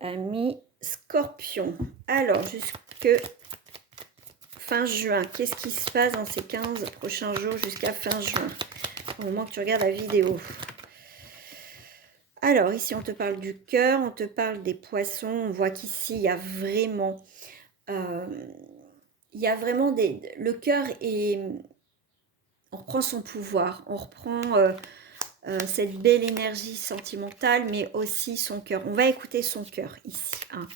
Amis Scorpion. Alors, jusque fin juin, qu'est-ce qui se passe dans ces 15 prochains jours jusqu'à fin juin, au moment que tu regardes la vidéo? Alors, ici, on te parle du cœur, on te parle des poissons. On voit qu'ici, il y a vraiment... le cœur est... On reprend son pouvoir, on reprend cette belle énergie sentimentale, mais aussi son cœur. On va écouter son cœur ici. Hein.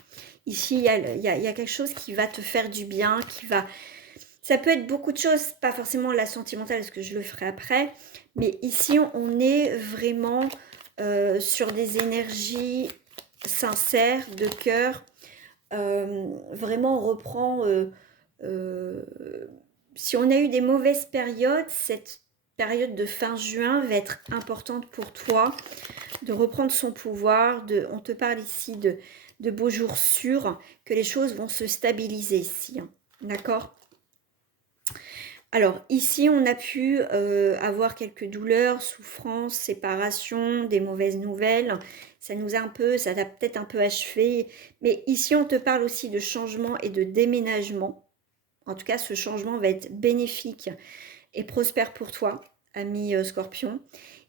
Ici, il y a quelque chose qui va te faire du bien, qui va... Ça peut être beaucoup de choses, pas forcément la sentimentale, parce que je le ferai après. Mais ici, on est vraiment sur des énergies sincères, de cœur. Vraiment, on reprend... si on a eu des mauvaises périodes, cette période de fin juin va être importante pour toi, de reprendre son pouvoir. On te parle ici de beaux jours sûrs, que les choses vont se stabiliser ici. Hein. D'accord ? Alors ici, on a pu avoir quelques douleurs, souffrances, séparations, des mauvaises nouvelles. Ça t'a peut-être un peu achevé. Mais ici, on te parle aussi de changement et de déménagement. En tout cas, ce changement va être bénéfique et prospère pour toi, ami Scorpion.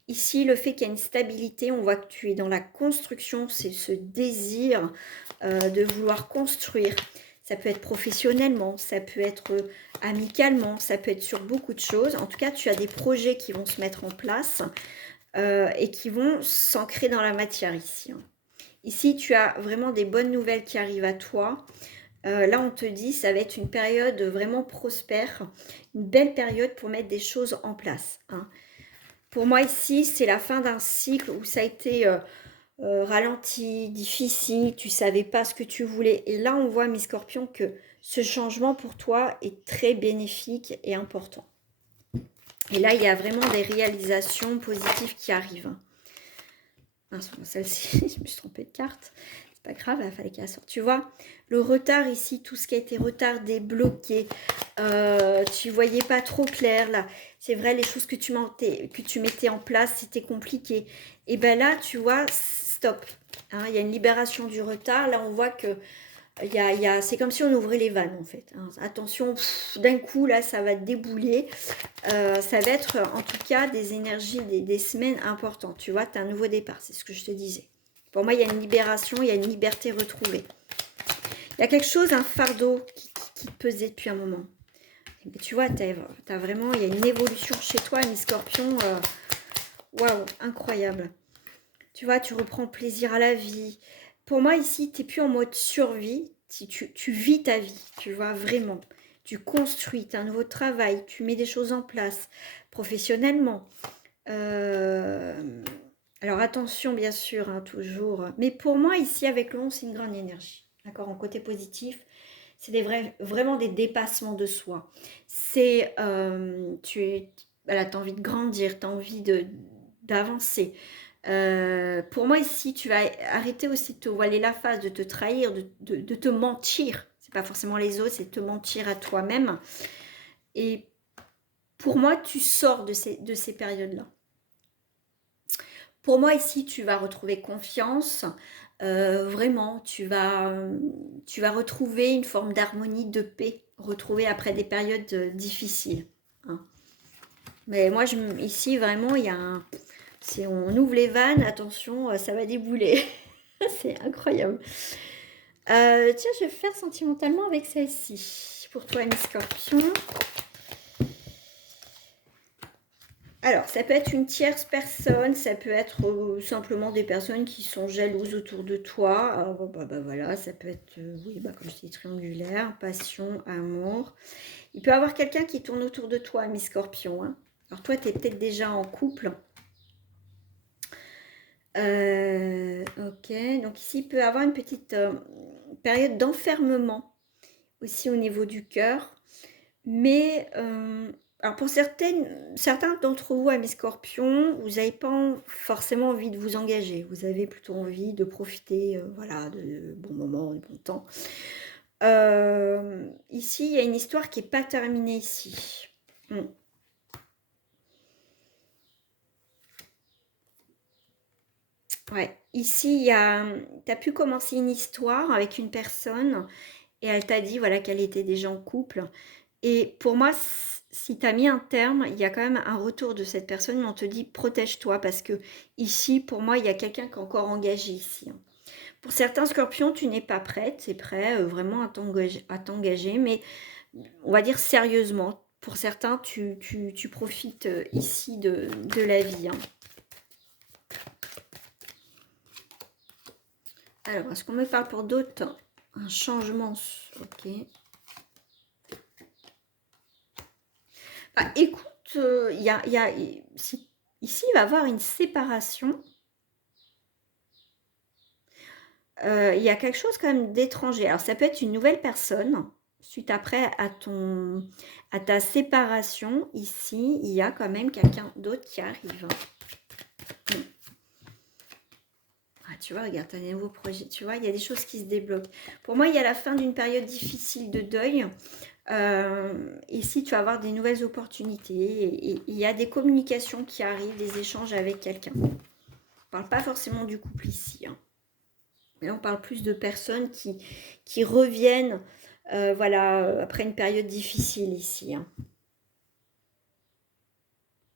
Ici, le fait qu'il y a une stabilité, on voit que tu es dans la construction, c'est ce désir de vouloir construire. Ça peut être professionnellement, ça peut être amicalement, ça peut être sur beaucoup de choses. En tout cas, tu as des projets qui vont se mettre en place et qui vont s'ancrer dans la matière ici. Hein. Ici, tu as vraiment des bonnes nouvelles qui arrivent à toi. Là, on te dit, ça va être une période vraiment prospère, une belle période pour mettre des choses en place. Hein. Pour moi, ici, c'est la fin d'un cycle où ça a été ralenti, difficile, tu ne savais pas ce que tu voulais. Et là, on voit, mes scorpions, que ce changement pour toi est très bénéfique et important. Et là, il y a vraiment des réalisations positives qui arrivent. Ah, celle-ci, je me suis trompée de carte. Pas grave, il fallait qu'elle sorte. Tu vois, le retard ici, tout ce qui a été retardé, bloqué, tu voyais pas trop clair là. C'est vrai, les choses que tu mettais en place, c'était compliqué. Et ben là, tu vois, stop. Hein, il y a une libération du retard. Là, on voit que c'est comme si on ouvrait les vannes en fait. Hein. Attention, d'un coup, là, ça va débouler. Ça va être en tout cas des énergies, des semaines importantes. Tu vois, tu as un nouveau départ, c'est ce que je te disais. Pour moi, il y a une libération, il y a une liberté retrouvée. Il y a quelque chose, un fardeau qui te pesait depuis un moment. Mais tu vois, t'as vraiment, il y a une évolution chez toi, mi scorpion. Waouh, incroyable. Tu vois, tu reprends plaisir à la vie. Pour moi, ici, tu n'es plus en mode survie. Tu vis ta vie, tu vois, vraiment. Tu construis, tu as un nouveau travail, tu mets des choses en place professionnellement. Alors attention, bien sûr, hein, toujours. Mais pour moi, ici, avec l'once, c'est une grande énergie. D'accord, en côté positif, c'est vraiment des dépassements de soi. C'est, voilà, tu as envie de grandir, tu as envie d'avancer. Pour moi, ici, tu vas arrêter aussi de te voiler la face, de te trahir, de te mentir. C'est pas forcément les autres, c'est de te mentir à toi-même. Et pour moi, tu sors de ces périodes-là. Pour moi, ici, tu vas retrouver confiance. Vraiment, tu vas retrouver une forme d'harmonie, de paix, retrouver après des périodes difficiles. Hein. Mais moi, ici, vraiment, il y a si on ouvre les vannes, attention, ça va débouler. C'est incroyable. Tiens, je vais faire sentimentalement avec celle-ci. Pour toi, mes scorpions. Alors, ça peut être une tierce personne, ça peut être simplement des personnes qui sont jalouses autour de toi. Voilà, ça peut être, oui, comme je dis, triangulaire, passion, amour. Il peut y avoir quelqu'un qui tourne autour de toi, mes scorpions. Hein. Alors, toi, tu es peut-être déjà en couple. Ok, donc ici, il peut y avoir une petite période d'enfermement aussi au niveau du cœur. Mais, alors pour certains d'entre vous, mes scorpions, vous n'avez pas forcément envie de vous engager. Vous avez plutôt envie de profiter voilà, de bons moments, de bons temps. Ici, il y a une histoire qui n'est pas terminée ici. Ouais. Ici, tu as pu commencer une histoire avec une personne et elle t'a dit voilà qu'elle était déjà en couple. Et pour moi, si tu as mis un terme, il y a quand même un retour de cette personne, mais on te dit protège-toi parce que ici, pour moi, il y a quelqu'un qui est encore engagé ici, hein. Pour certains scorpions, tu n'es pas prête, c'est prêt vraiment à t'engager, mais on va dire sérieusement. Pour certains, tu profites ici de la vie, hein. Alors, est-ce qu'on me parle pour d'autres? Un changement, ok. Bah, écoute, ici, il va y avoir une séparation. Il y a quelque chose quand même d'étranger. Alors, ça peut être une nouvelle personne. Suite après à ta séparation, ici, il y a quand même quelqu'un d'autre qui arrive. Ah, tu vois, regarde, tu as des nouveaux projets. Tu vois, il y a des choses qui se débloquent. Pour moi, il y a la fin d'une période difficile de deuil. Ici, tu vas avoir des nouvelles opportunités. Et il y a des communications qui arrivent, des échanges avec quelqu'un. On ne parle pas forcément du couple ici, hein. Mais on parle plus de personnes qui reviennent voilà, après une période difficile ici, hein.